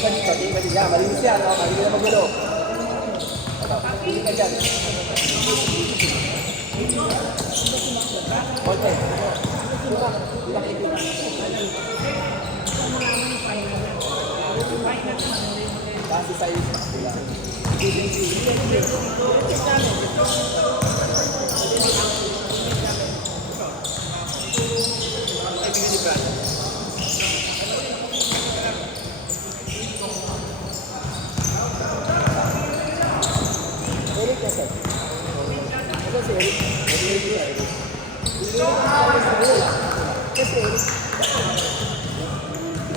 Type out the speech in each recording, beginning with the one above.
ka dito, tingin ka dito. Yan, malinis yan, no? Malinis na magulo. Tingin ka dyan. Konti. Kasi sa'yo. Eric kasi. Ito si Eric. Kasi Eric.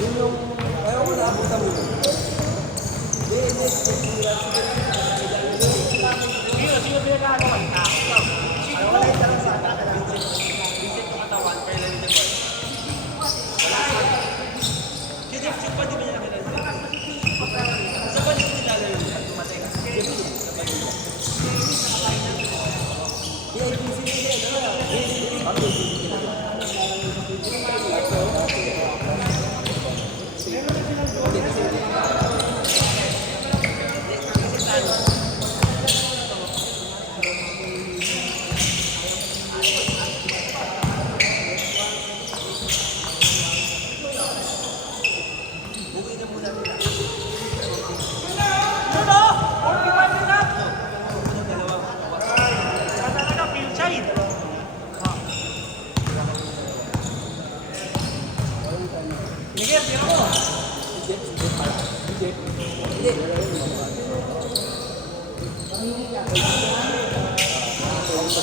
Yun yung... Ayaw mo na abot sa mulo. Hindi. Sino pinagkagawa? Ayaw wala yung tarang sa atak. Visit ko katawan, pero lang yung depan. Kasi pa di ba niya nakilala? Sa balik nila lang yun. Tumatay ka. Sa balik nila.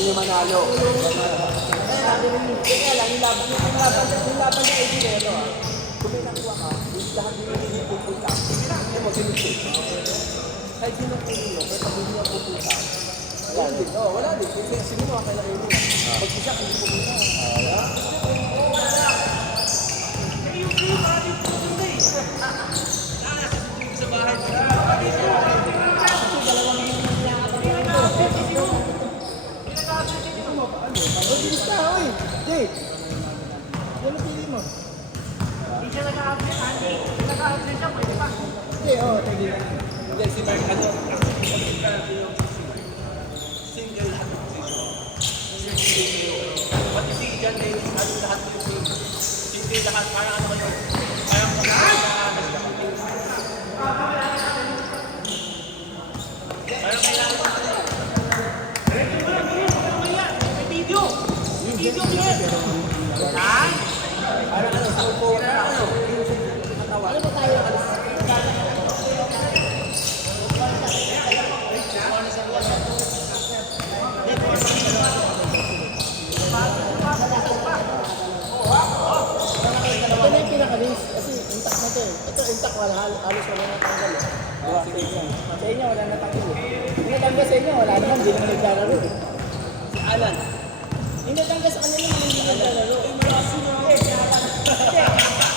Hindi manalo. Kaya lang, yung laban niya ay dinero. Kung may nakuha ka, lahat yung pupunta. Hindi mo sinusin. Kahit sinong kunin mo, kahit sabihin niya pupunta. Wala din. Wala din. Kasi sige mo, kailangan yun. Pag-isa, hindi pupunta. Sa bahay. Mabilis na, oy! Jay! Yan ang pili mo. Hindi siya nag-a-update, Andy. Nag-a-update siya, pwede pa. Hindi, pwede na. Hindi, si Mark, single lahat ng position. Pati si Igan, lahat ng single lahat, parang ano kayo, parang kailangan mo ano. Video niya! Ha? Parang ano, sa upo, ano? Ano ba tayo? Ito na yung pinakalis. Kasi intact na ito eh. Ito intact, halos wala natanggal eh. Sa inyo, wala natanggal eh. Yung natanggal sa inyo, wala naman, hindi naman naglalaro eh. Si Alan. Yung natanggal sa kanila, hindi naglalaro. Hindi,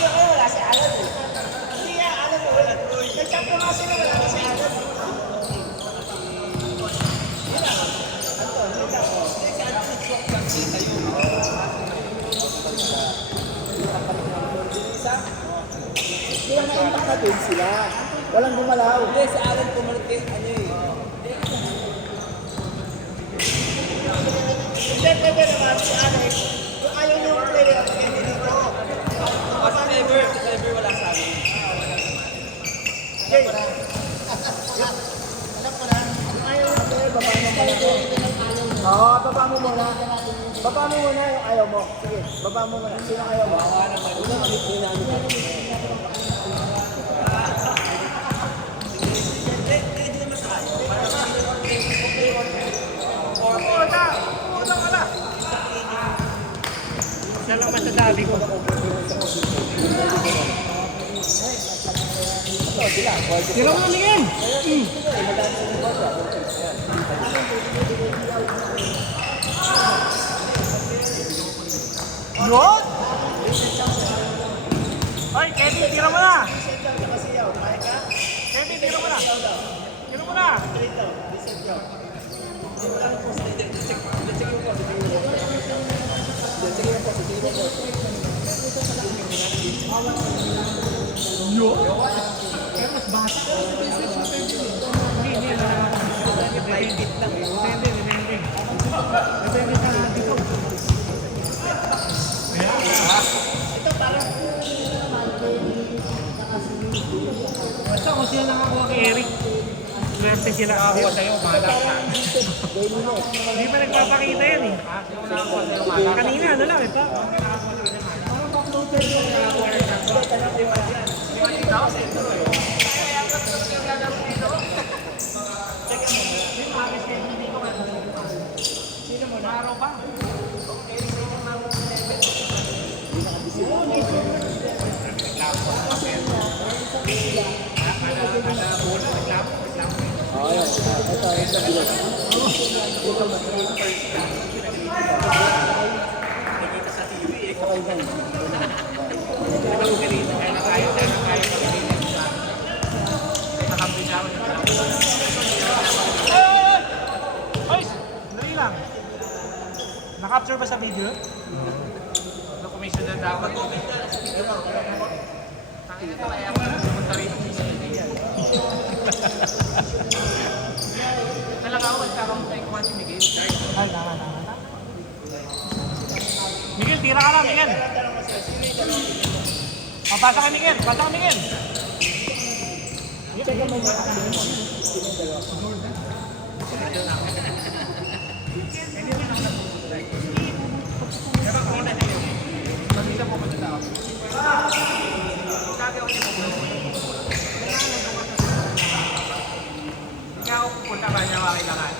kaya wala si Alan eh. Hindi nga, Alan eh. Nag-champion nga sila, wala na si Alan. Yun lang. Anton, yun lang. Si Alan nag-swak lang siya sa'yo. Kaya na-impact na din sila. Walang gumalaw. Hindi, si Alan pumalit ano eh. Hindi, pwede naman si Alex. Kung ayaw niyo ang player, hindi dito. Kasi Clever wala sa amin. Jay! Alam ko na. Kung ayaw niyo ang player, baba mo muna. Oo, baba mo muna. Baba mo muna yung ayaw mo. Sige, baba mo muna. Sino ayaw mo? Una, hindi namin. Hindi naman sa akin. Isa lang masasabi ko. Sino mo namingin? Yun? Hoy, Kevin, tira mo na! Kevin, tira mo na! Tira mo na! Yo. Hindi, private lang. Depende. Depende sa dito. Ito parang Basta kung sila nakakuha kay Eric, swerte sila nakakuha sa'yo, malak na. Hindi pa nagpapakita yan eh. Kanina, ano lang, ito. Sino mo, naaraw pa? oh, yan. Ito bilog. Okay yan. Ay! Dali lang. Na-capture ba sa video? Commission na dapat. Tangin ito kaya ako pumunta rin ng CCTV. Talaga ako magkakamuntay ko si Miguel. Ay, tama. Miguel, tira ka lang, Miguel. Pasa ka, Miguel. Check mo yung acting mo. Sino yung dalawa? Mag-isa po ko sa tao. Gagawa niya po. Hindi ako pupunta ba niya makailangan.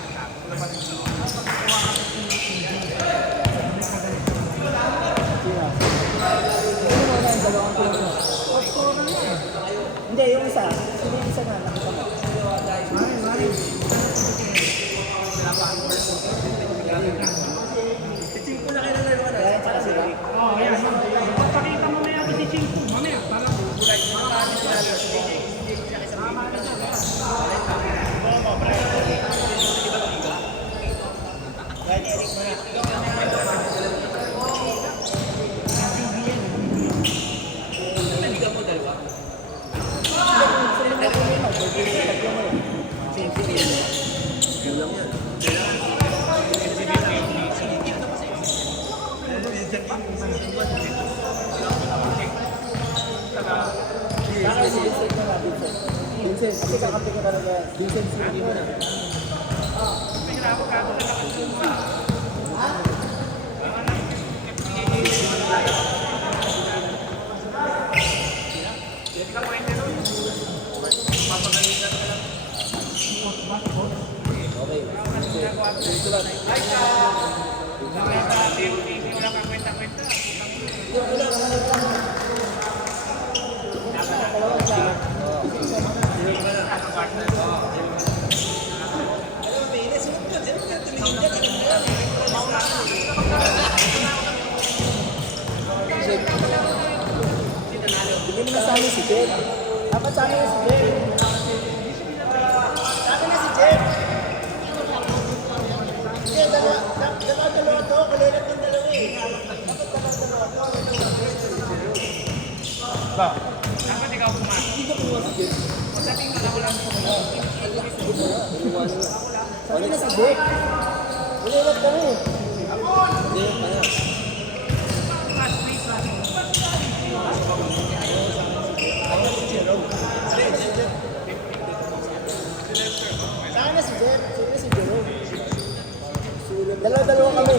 Hindi, yung isa. Sino yung isa na nakita mo? Kaya tsaka sila. Oo, yan. Pagpakita mo na yan si Chinko. Mamaya, parang... Bakit si Vincent na nga, Vincent? Vincent, kasi kakampi ko talaga. Vincent, sige mo na. Bigyan mo na sa amin si Jeff. Dapat sa amin na si Jeff. Sa akin na si Jeff. Hindi, dalawa to. Kulilat ng dalawa eh. Dapat dalawa to. Ba? Dapat ikaw pumasok. Hindi ka pumasok si Jeff. Sabi mo na wala mo. Sa akin na si Jeff. Kulilat kami. Hindi, kaya. Sa akin na si Jeff. Sino si Jerome? Dalawa-dalawa kami.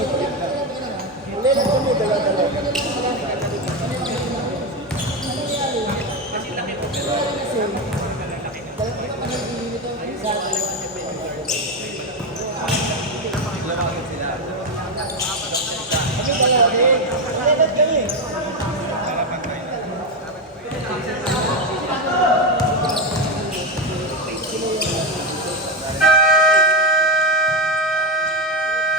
Kulilat kami, dalawa-dalawa.